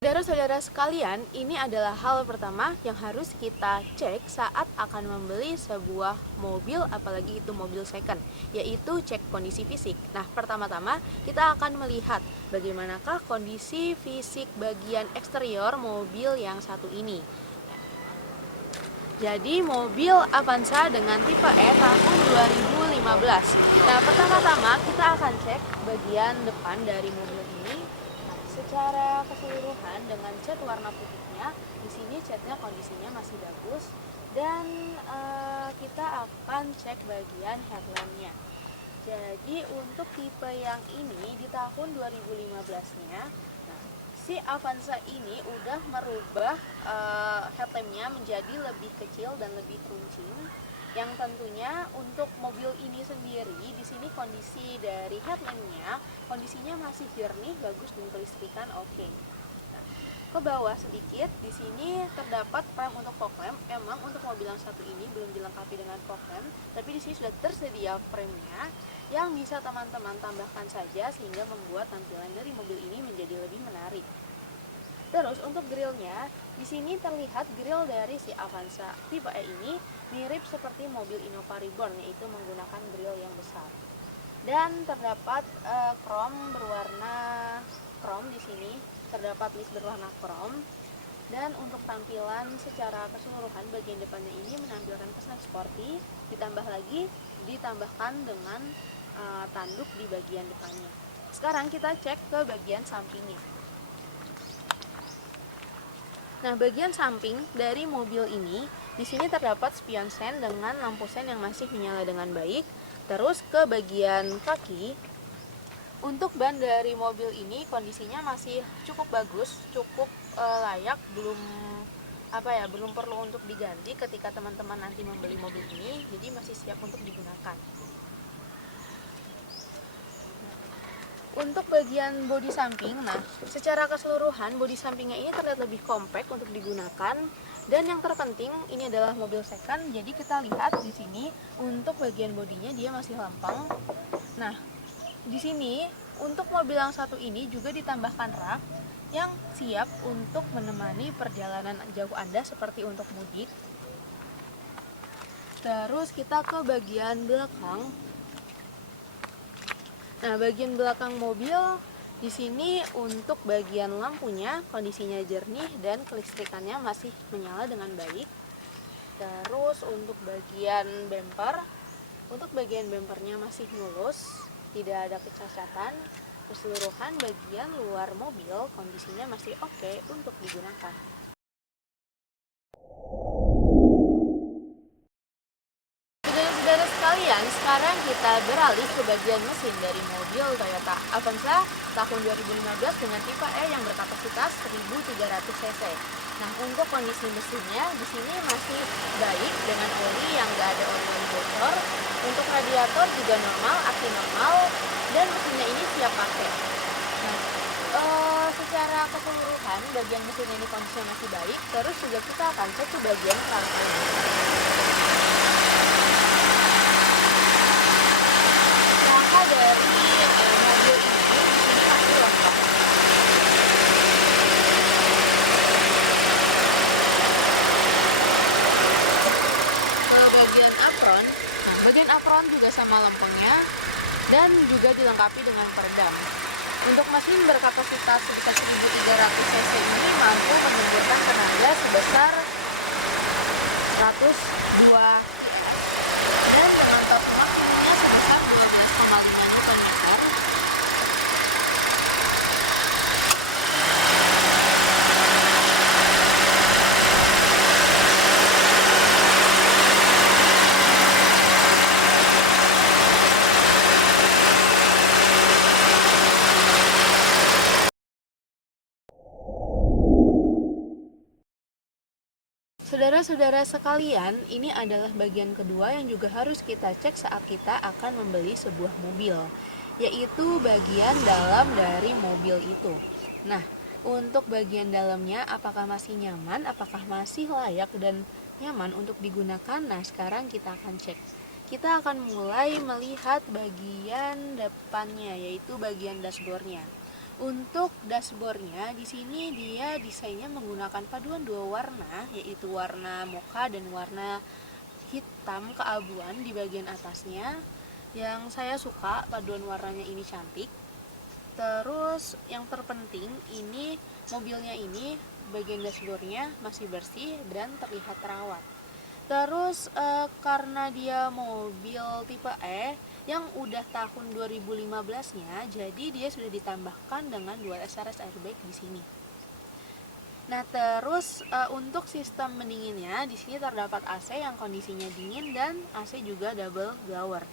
Saudara-saudara sekalian, ini adalah hal pertama yang harus kita cek saat akan membeli sebuah mobil, apalagi itu mobil second, yaitu cek kondisi fisik. Nah, pertama-tama kita akan melihat bagaimanakah kondisi fisik bagian eksterior mobil yang satu ini. Jadi mobil Avanza dengan tipe E tahun 2015. Nah, pertama-tama kita akan cek bagian depan dari mobil ini. Nah, secara keseluruhan dengan cat warna putihnya, di sini catnya kondisinya masih bagus dan kita akan cek bagian headlampnya. Jadi untuk tipe yang ini di tahun 2015-nya, si Avanza ini udah merubah headlampnya menjadi lebih kecil dan lebih runcing. Yang tentunya untuk mobil ini sendiri, di sini kondisi dari headlampnya kondisinya masih jernih, bagus dan kelistrikan oke. Nah, ke bawah sedikit, di sini terdapat rem untuk fog lamp. Emang untuk mobil yang satu ini belum dilengkapi dengan fog lamp, tapi di sini sudah tersedia frame-nya yang bisa teman-teman tambahkan saja sehingga membuat tampilan dari mobil ini menjadi lebih menarik. Terus untuk grillnya, di sini terlihat grill dari si Avanza tipe E ini mirip seperti mobil Innova Reborn, yaitu menggunakan grill yang besar. Dan terdapat chrome berwarna chrome di sini, terdapat list berwarna chrome. Dan untuk tampilan secara keseluruhan bagian depannya ini menampilkan kesan sporty, ditambahkan dengan tanduk di bagian depannya. Sekarang kita cek ke bagian sampingnya. Nah, bagian samping dari mobil ini, di sini terdapat spion sen dengan lampu sen yang masih menyala dengan baik. Terus ke bagian kaki, untuk ban dari mobil ini kondisinya masih cukup bagus, cukup layak, belum perlu untuk diganti ketika teman-teman nanti membeli mobil ini, jadi masih siap untuk digunakan. Untuk bagian bodi samping, nah secara keseluruhan bodi sampingnya ini terlihat lebih kompak untuk digunakan. Dan yang terpenting ini adalah mobil second, jadi kita lihat di sini untuk bagian bodinya dia masih lempeng. Nah, di sini untuk mobil yang satu ini juga ditambahkan rak yang siap untuk menemani perjalanan jauh Anda seperti untuk mudik. Terus kita ke bagian belakang. Nah, bagian belakang mobil di sini untuk bagian lampunya kondisinya jernih dan kelistrikannya masih menyala dengan baik. Terus untuk bagian bempernya masih mulus, tidak ada kecacatan. Keseluruhan bagian luar mobil kondisinya masih oke untuk digunakan. Saudara-saudara sekalian, sekarang kita beralih ke bagian mesin dari mobil Toyota Avanza tahun 2015 dengan tipe E yang berkapasitas 1300 cc. Nah, untuk kondisi mesinnya di sini masih baik dengan oli yang nggak ada oli bocor. Untuk radiator juga normal, aki normal, dan mesinnya ini siap pakai. Nah, secara keseluruhan bagian mesin ini kondisinya masih baik. Terus juga kita akan cek ke bagian rangka. Rangka dari mobil ini di sini masih lengkap. Ke bagian apron, bagian apron juga sama lempengnya dan juga dilengkapi dengan peredam. Untuk mesin berkapasitas sebesar 1300 cc ini mampu menyumbangkan tenaga sebesar 102 dan dengan torque maksimumnya sebesar 12,5 Nm. Saudara-saudara sekalian, ini adalah bagian kedua yang juga harus kita cek saat kita akan membeli sebuah mobil, yaitu bagian dalam dari mobil itu. Nah, untuk bagian dalamnya apakah masih nyaman, apakah masih layak dan nyaman untuk digunakan? Nah, sekarang kita akan cek. Kita akan mulai melihat bagian depannya, yaitu bagian dashboardnya. Untuk dashboardnya di sini dia desainnya menggunakan paduan dua warna, yaitu warna mocha dan warna hitam keabuan di bagian atasnya. Yang saya suka paduan warnanya ini cantik. Terus yang terpenting ini mobilnya ini bagian dashboardnya masih bersih dan terlihat terawat. Terus karena dia mobil tipe E yang udah tahun 2015-nya, jadi dia sudah ditambahkan dengan dual SRS airbag di sini. Nah, terus untuk sistem pendinginnya di sini terdapat AC yang kondisinya dingin dan AC juga double blower.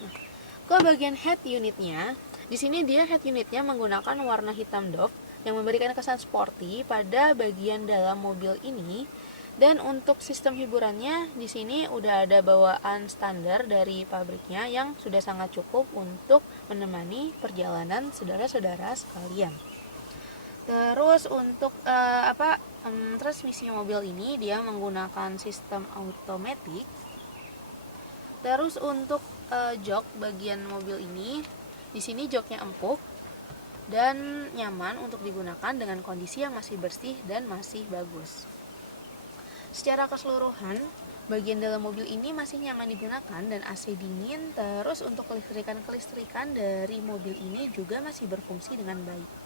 Nah, ke bagian head unitnya, di sini dia head unitnya menggunakan warna hitam doff yang memberikan kesan sporty pada bagian dalam mobil ini. Dan untuk sistem hiburannya di sini udah ada bawaan standar dari pabriknya yang sudah sangat cukup untuk menemani perjalanan saudara-saudara sekalian. Terus untuk transmisi mobil ini dia menggunakan sistem automatic. Terus untuk jok bagian mobil ini di sini joknya empuk dan nyaman untuk digunakan dengan kondisi yang masih bersih dan masih bagus. Secara keseluruhan, bagian dalam mobil ini masih nyaman digunakan dan AC dingin. Terus untuk kelistrikan dari mobil ini juga masih berfungsi dengan baik.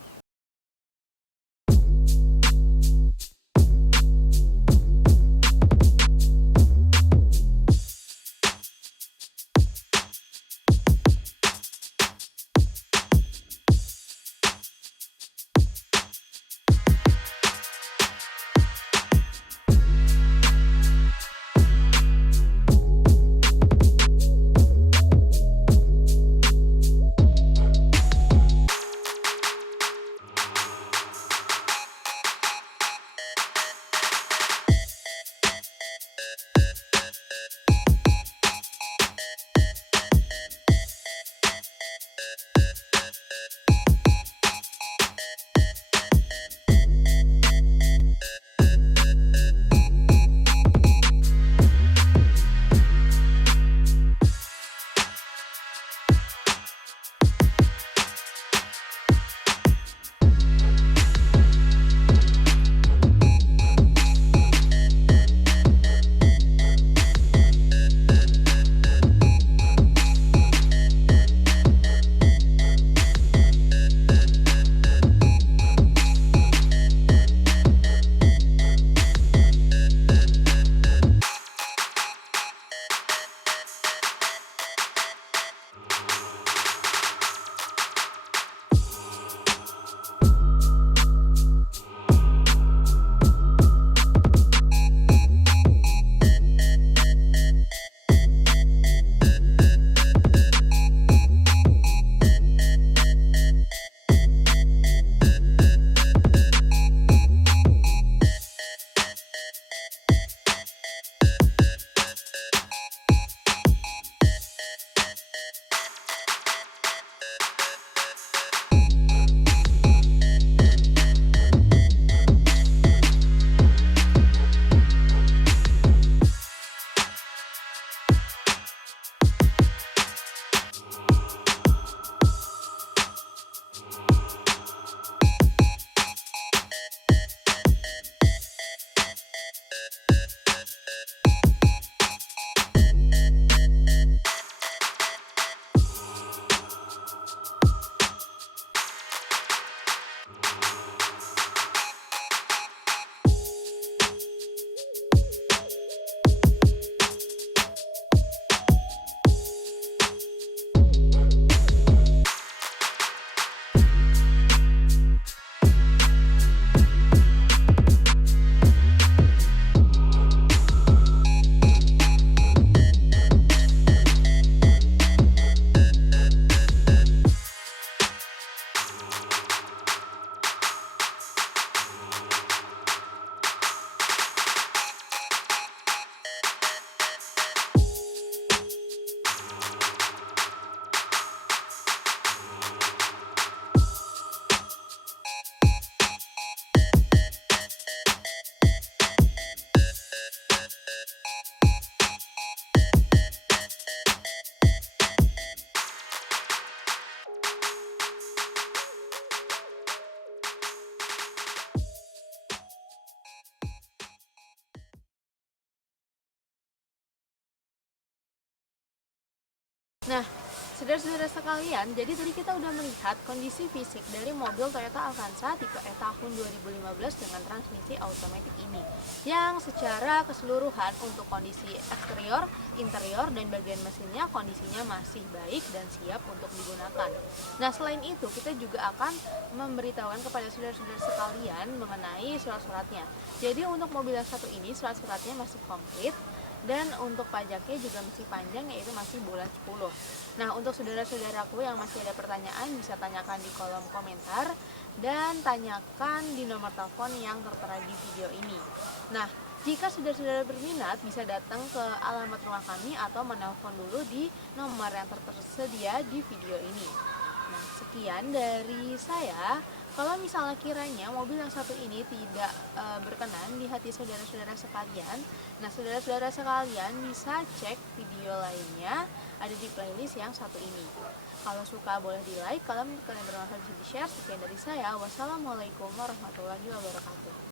Saudara-saudara sekalian, jadi tadi kita udah melihat kondisi fisik dari mobil Toyota Avanza tipe E tahun 2015 dengan transmisi otomatis ini, yang secara keseluruhan untuk kondisi eksterior, interior, dan bagian mesinnya kondisinya masih baik dan siap untuk digunakan. Nah, selain itu kita juga akan memberitahukan kepada saudara-saudara sekalian mengenai surat-suratnya. Jadi untuk mobil yang satu ini surat-suratnya masih komplit, dan untuk pajaknya juga masih panjang, yaitu masih bulan 10. Nah, untuk saudara-saudaraku yang masih ada pertanyaan bisa tanyakan di kolom komentar dan tanyakan di nomor telepon yang tertera di video ini. Nah, jika saudara-saudara berminat bisa datang ke alamat rumah kami atau menelpon dulu di nomor yang tersedia di video ini. Nah, sekian dari saya. Kalau misalnya kiranya mobil yang satu ini tidak berkenan di hati saudara-saudara sekalian, nah saudara-saudara sekalian bisa cek video lainnya ada di playlist yang satu ini. Kalau suka boleh di like, kalau kalian bermanfaat bisa di share. Sekian dari saya. Wassalamualaikum warahmatullahi wabarakatuh.